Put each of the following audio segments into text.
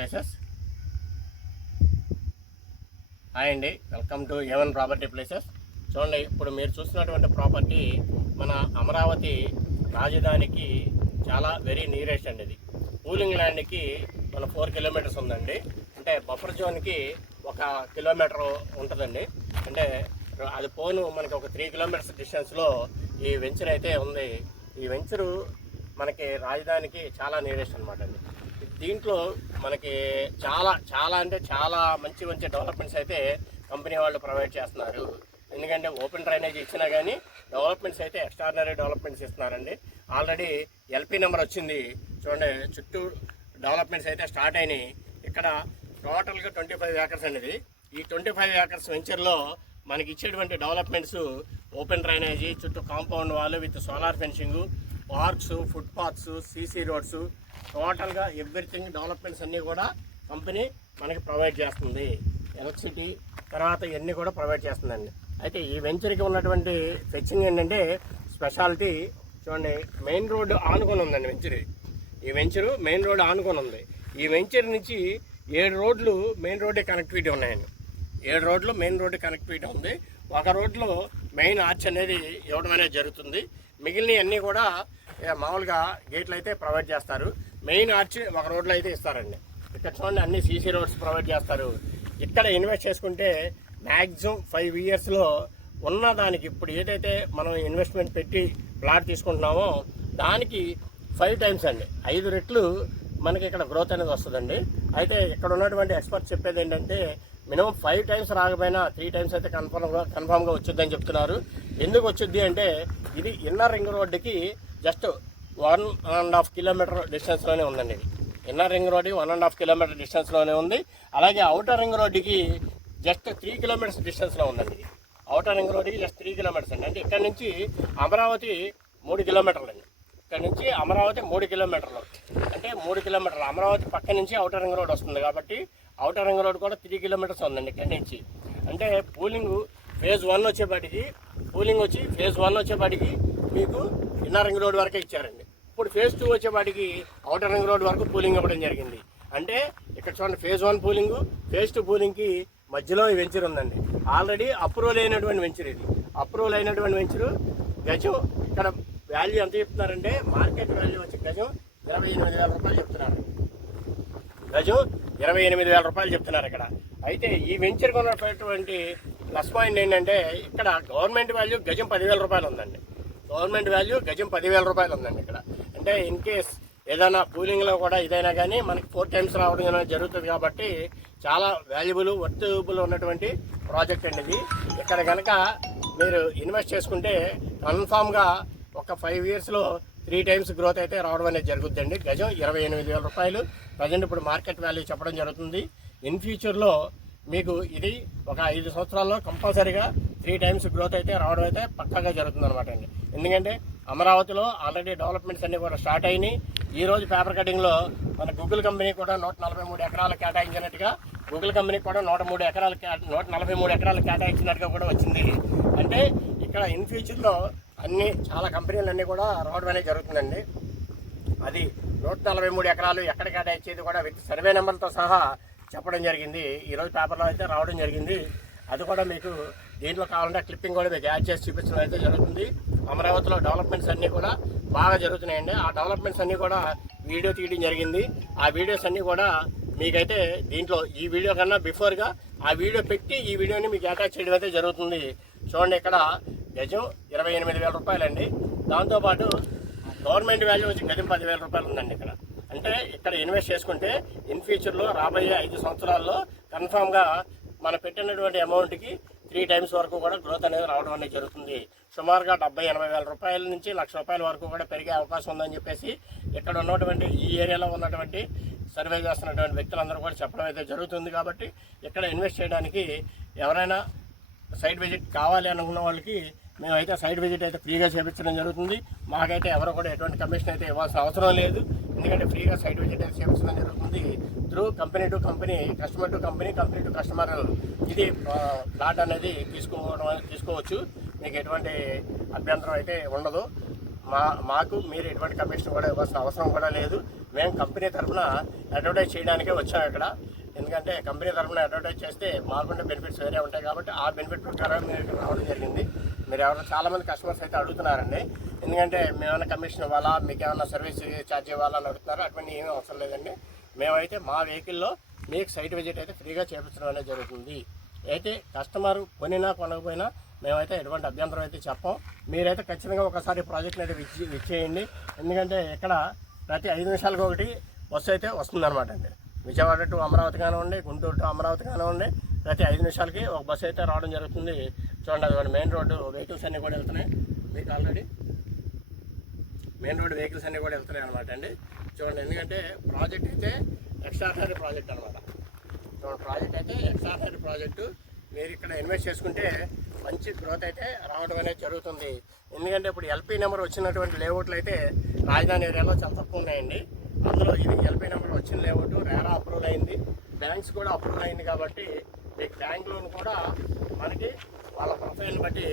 Places. Hi అండి, welcome to A1 property places. చూడండి, ఇప్పుడు మీరు చూస్తున్నటువంటి ప్రాపర్టీ మన అమరావతి రాజధానికి చాలా వెరీ నియరెస్ట్ అండి. ఇది కూలింగ్ ల్యాండ్కి మన 4 కిలోమీటర్స్ ఉందండి. అంటే బఫర్ జోన్కి 1 కిలోమీటర్ ఉంటుందండి. అంటే అది పోను మనకి ఒక 3 కిలోమీటర్స్ డిస్టెన్స్లో ఈ వెంచర్ అయితే ఉంది. ఈ వెంచరు మనకి రాజధానికి చాలా నియరెస్ట్ అనమాట అండి. దీంట్లో మనకి చాలా అంటే చాలా మంచి డెవలప్మెంట్స్ అయితే కంపెనీ వాళ్ళు ప్రొవైడ్ చేస్తున్నారు. ఎందుకంటే ఓపెన్ డ్రైనేజ్ ఇచ్చినా కానీ డెవలప్మెంట్స్ అయితే ఎక్స్ట్రాడినరీ డెవలప్మెంట్స్ ఇస్తున్నారండి. ఆల్రెడీ ఎల్పీ నెంబర్ వచ్చింది. చూడండి, చుట్టూ డెవలప్మెంట్స్ అయితే స్టార్ట్ అయినాయి. ఇక్కడ టోటల్గా 25 ఏకర్స్ అనేది. ఈ 25 ఏకర్స్ వెంచర్లో మనకి ఇచ్చేటువంటి డెవలప్మెంట్స్ ఓపెన్ డ్రైనేజీ, చుట్టూ compound wall with solar fencing, parks, footpaths, CC roads, టోటల్గా ఎవ్రీథింగ్ డెవలప్మెంట్స్ అన్నీ కూడా కంపెనీ మనకి ప్రొవైడ్ చేస్తుంది. ఎలక్ట్రిసిటీ తర్వాత ఇవన్నీ కూడా ప్రొవైడ్ చేస్తుందండి. అయితే ఈ వెంచర్కి ఉన్నటువంటి ఫెచ్చింగ్ ఏంటంటే స్పెషాలిటీ. చూడండి, మెయిన్ రోడ్డు ఆనుకొని ఉందండి వెంచర్. ఈ వెంచరు మెయిన్ రోడ్డు ఆనుకొని ఉంది. ఈ వెంచర్ నుంచి 7 రోడ్లు మెయిన్ రోడ్డు కనెక్టివిటీ ఉన్నాయండి. 7 రోడ్లు మెయిన్ రోడ్డు కనెక్టివిటీ ఉంది. ఒక రోడ్లో మెయిన్ ఆర్చ్ అనేది ఇవ్వడం అనేది జరుగుతుంది. మిగిలిన అన్నీ కూడా మామూలుగా గేట్లు అయితే ప్రొవైడ్ చేస్తారు. మెయిన్ ఆర్చ్ ఒక రోడ్లో అయితే ఇస్తారండి. ఇక్కడ చూడండి, అన్ని సీసీ రోడ్స్ ప్రొవైడ్ చేస్తారు. ఇక్కడ ఇన్వెస్ట్ చేసుకుంటే మ్యాక్సిమం 5 ఇయర్స్లో ఉన్న దానికి ఇప్పుడు ఏదైతే మనం ఇన్వెస్ట్మెంట్ పెట్టి ప్లాట్ తీసుకుంటున్నామో దానికి 5 టైమ్స్ అండి, 5 రెట్లు మనకి ఇక్కడ గ్రోత్ అనేది వస్తుందండి. అయితే ఇక్కడ ఉన్నటువంటి ఎక్స్పర్ట్స్ చెప్పేది ఏంటంటే మినిమం 5 టైమ్స్ రాకపోయినా 3 టైమ్స్ అయితే కన్ఫామ్గా వచ్చుద్దని చెప్తున్నారు. ఎందుకు వచ్చుద్ది అంటే ఇది ఇన్నర్ రింగ్ రోడ్డుకి జస్ట్ 1.5 కిలోమీటర్ డిస్టెన్స్లోనే ఉందండి. ఇది ఇన్నర్ రింగ్ రోడ్డుకి 1.5 కిలోమీటర్ డిస్టెన్స్లోనే ఉంది. అలాగే అవుటర్ రింగ్ రోడ్డుకి జస్ట్ 3 కిలోమీటర్స్ డిస్టెన్స్లో ఉందండి. ఇది అవుటర్ రింగ్ రోడ్డుకి జస్ట్ 3 కిలోమీటర్స్ అండి. అంటే ఇక్కడ నుంచి అమరావతి 3 కిలోమీటర్లు అండి. ఇక్కడ నుంచి అమరావతి 3 కిలోమీటర్లు, అంటే 3 కిలోమీటర్లు అమరావతి పక్క నుంచి అవుటర్ రింగ్ రోడ్ వస్తుంది. కాబట్టి అవుటర్ రింగ్ రోడ్ కూడా 3 కిలోమీటర్స్ ఉందండి ఇక్కడ నుంచి. అంటే పూలింగ్ ఫేజ్ 1 వచ్చేపాటికి మీకు ఇన్నర్ రింగ్ రోడ్ వరకే ఇచ్చారండి. ఇప్పుడు ఫేజ్ 2 వచ్చేపాటికి అవుటర్ రింగ్ రోడ్ వరకు పూలింగ్ ఇవ్వడం జరిగింది. అంటే ఇక్కడ చూడండి, ఫేజ్ 1 పూలింగ్, ఫేజ్ 2 పూలింగ్కి మధ్యలో ఈ వెంచర్ ఉందండి. ఆల్రెడీ అప్రూవల్ అయినటువంటి వెంచర్. ఇది అప్రూవల్ అయినటువంటి వెంచరు. గజం ఇక్కడ వాల్యూ ఎంత చెప్తున్నారంటే మార్కెట్ వాల్యూ వచ్చి గజం 28,000 రూపాయలు చెప్తున్నారు. గజం 28,000 రూపాయలు చెప్తున్నారు ఇక్కడ. అయితే ఈ వెంచర్కి ఉన్నటువంటి ప్లస్ పాయింట్ ఏంటంటే ఇక్కడ గవర్నమెంట్ వాల్యూ గజం 10,000 రూపాయలు ఉందండి. గవర్నమెంట్ వాల్యూ గజం 10,000 రూపాయలు ఉందండి ఇక్కడ. అంటే ఇన్ కేస్ ఏదైనా పూలింగ్లో కూడా ఇదైనా కానీ మనకి 4 టైమ్స్ రావడం జరుగుతుంది. కాబట్టి చాలా వాల్యుబుల్ వర్తబుల్ ఉన్నటువంటి ప్రాజెక్ట్ అండి ఇది. ఇక్కడ కనుక మీరు ఇన్వెస్ట్ చేసుకుంటే కన్ఫామ్గా ఒక 5 ఇయర్స్లో 3 టైమ్స్ గ్రోత్ అయితే రావడం అనేది జరుగుతుందండి. గజం 28,000 రూపాయలు ప్రజెంట్ ఇప్పుడు మార్కెట్ వాల్యూ చెప్పడం జరుగుతుంది. ఇన్ ఫ్యూచర్లో మీకు ఇది ఒక 5 సంవత్సరాల్లో కంపల్సరీగా 3 టైమ్స్ గ్రోత్ అయితే రావడం అయితే పక్కాగా జరుగుతుంది అనమాట అండి. ఎందుకంటే అమరావతిలో ఆల్రెడీ డెవలప్మెంట్స్ అన్నీ కూడా స్టార్ట్ అయినాయి. ఈరోజు పేపర్ కటింగ్లో మన గూగుల్ కంపెనీ కూడా 143 ఎకరాలు కేటాయించినట్టుగా, గూగుల్ కంపెనీ కూడా 143 ఎకరాలు కేటాయించినట్టుగా కూడా వచ్చింది. అంటే ఇక్కడ ఇన్ ఫ్యూచర్లో చాలా కంపెనీలు అన్నీ కూడా రావడం అనేది జరుగుతుందండి. అది 143 ఎకరాలు ఎక్కడ కేటాయించేది కూడా విత్ సర్వే నెంబర్తో సహా చెప్పడం జరిగింది. ఈరోజు పేపర్లో అయితే రావడం జరిగింది. అది కూడా మీకు దీంట్లో కావాలంటే క్లిప్పింగ్ కూడా మీకు యాడ్ చేసి చూపించడం అయితే జరుగుతుంది. అమరావతిలో డెవలప్మెంట్స్ అన్నీ కూడా బాగా జరుగుతున్నాయండి. ఆ డెవలప్మెంట్స్ అన్నీ కూడా వీడియో తీయడం జరిగింది. ఆ వీడియోస్ అన్నీ కూడా మీకైతే దీంట్లో ఈ వీడియో కన్నా బిఫోర్గా ఆ వీడియో పెట్టి ఈ వీడియోని మీకు అటాచ్ చేయడం అయితే జరుగుతుంది. చూడండి, ఇక్కడ గజం 28,000 రూపాయలండి. దాంతోపాటు గవర్నమెంట్ వాల్యూ వచ్చి గజం 10,000 రూపాయలు ఉందండి ఇక్కడ. అంటే ఇక్కడ ఇన్వెస్ట్ చేసుకుంటే ఇన్ ఫ్యూచర్లో రాబోయే 5 సంవత్సరాల్లో కన్ఫామ్గా మనం పెట్టినటువంటి అమౌంట్కి 3 టైమ్స్ వరకు కూడా గ్రోత్ అనేది రావడం అనేది జరుగుతుంది. సుమారుగా 70,000-80,000 రూపాయల నుంచి 1,00,000 రూపాయల వరకు కూడా పెరిగే అవకాశం ఉందని చెప్పేసి ఇక్కడ ఉన్నటువంటి ఈ ఏరియాలో ఉన్నటువంటి సర్వే చేస్తున్నటువంటి వ్యక్తులందరూ కూడా చెప్పడం అయితే జరుగుతుంది. కాబట్టి ఇక్కడ ఇన్వెస్ట్ చేయడానికి ఎవరైనా సైట్ విజిట్ కావాలి అనుకున్న వాళ్ళకి మేమైతే సైట్ విజిట్ అయితే ఫ్రీగా చేయించడం జరుగుతుంది. మాకైతే ఎవరు కూడా ఎటువంటి కమిషన్ అయితే ఇవ్వాల్సిన అవసరం లేదు. ఎందుకంటే ఫ్రీగా సైట్ విజిట్ అయితే చేయించడం జరుగుతుంది. Through company to company, customer to company, company to customer ఇది ప్లాట్ అనేది తీసుకోవచ్చు. మీకు ఎటువంటి అభ్యంతరం అయితే ఉండదు. మాకు మీరు ఎటువంటి కమిషన్ కూడా ఇవ్వాల్సిన అవసరం కూడా లేదు. మేము కంపెనీ తరఫున అడ్వర్టైజ్ చేయడానికే వచ్చాము ఇక్కడ. ఎందుకంటే కంపెనీ తరఫున అడ్వర్టైజ్ చేస్తే మాకుండే బెనిఫిట్స్ వేరే ఉంటాయి కాబట్టి ఆ బెనిఫిట్ ప్రకారం మీరు ఇక్కడ రావడం జరిగింది. మీరు ఎవరైనా చాలామంది కస్టమర్స్ అయితే అడుగుతున్నారండి, ఎందుకంటే మేమైనా కమిషన్ ఇవ్వాలా, మీకు ఏమైనా సర్వీస్ ఛార్జ్ ఇవ్వాలా అని అడుగుతున్నారు. అటువంటి ఏమీ అవసరం లేదండి. మేమైతే మా వెహికల్లో మీకు సైట్ విజిట్ అయితే ఫ్రీగా చేయించడం అనేది జరుగుతుంది. అయితే కస్టమర్ కొనకపోయినా మేమైతే ఎటువంటి అభ్యంతరం అయితే చెప్పాం. మీరైతే ఖచ్చితంగా ఒకసారి ప్రాజెక్ట్ని అయితే విచ్చేయండి. ఎందుకంటే ఇక్కడ ప్రతి 5 నిమిషాలకు ఒకటి బస్సు అయితే వస్తుందన్నమాట అండి. విజయవాడ టు అమరావతి కానివ్వండి, గుంటూరు టు అమరావతి కానివ్వండి, ప్రతి 5 నిమిషాలకి ఒక బస్సు అయితే రావడం జరుగుతుంది. చూడండి, అది మెయిన్ రోడ్డు వెహికల్స్ అన్నీ కూడా వెళ్తున్నాయి. మీకు ఆల్రెడీ మెయిన్ రోడ్ వెహికల్స్ అన్నీ కూడా వెళ్తున్నాయి అనమాట అండి. చూడండి, ఎందుకంటే ప్రాజెక్ట్ అయితే ఎక్స్ట్రాడినరీ ప్రాజెక్ట్ అనమాట. చూడండి, ప్రాజెక్ట్ అయితే ఎక్స్ట్రాడినరీ ప్రాజెక్టు. మీరు ఇక్కడ ఇన్వెస్ట్ చేసుకుంటే మంచి గ్రోత్ అయితే రావడం అనేది జరుగుతుంది. ఎందుకంటే ఇప్పుడు ఎల్పీ నెంబర్ వచ్చినటువంటి లేఅవుట్లు అయితే రాజధాని ఏరియాలో చాలా తక్కువ ఉన్నాయండి. అందులో ఇది ఎల్పీ నెంబర్ వచ్చిన లేఅవుట్ రేరా అప్రూవల్ అయింది, బ్యాంక్స్ కూడా అప్రూవల్ అయింది. కాబట్టి మీకు బ్యాంక్ లోన్ కూడా మనకి వాళ్ళ ప్రొఫైల్ని బట్టి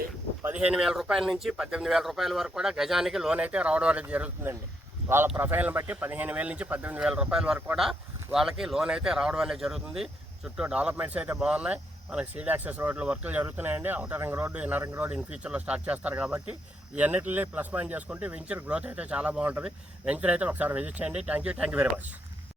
15,000 రూపాయల నుంచి 18,000 రూపాయల వరకు కూడా గజానికి లోన్ అయితే రావడం అనేది జరుగుతుందండి. వాళ్ళ ప్రొఫైల్ని బట్టి 15,000 నుంచి 18,000 రూపాయల వరకు కూడా వాళ్ళకి లోన్ అయితే రావడం అనేది జరుగుతుంది. చుట్టూ డెవలప్మెంట్స్ అయితే బాగున్నాయి. మనకి సీడ్ యాక్సెస్ రోడ్లు వర్కులు జరుగుతున్నాయండి. Outer ring road, inner ring road in ఫ్యూచర్లో స్టార్ట్ చేస్తారు. కాబట్టి ఇవన్నిటిని ప్లస్ పాయింట్ చేసుకుంటే వెంచర్ గ్రోత్ అయితే చాలా బాగుంటుంది. వెంచర్ అయితే ఒకసారి విజిట్ చేయండి. Thank you very much.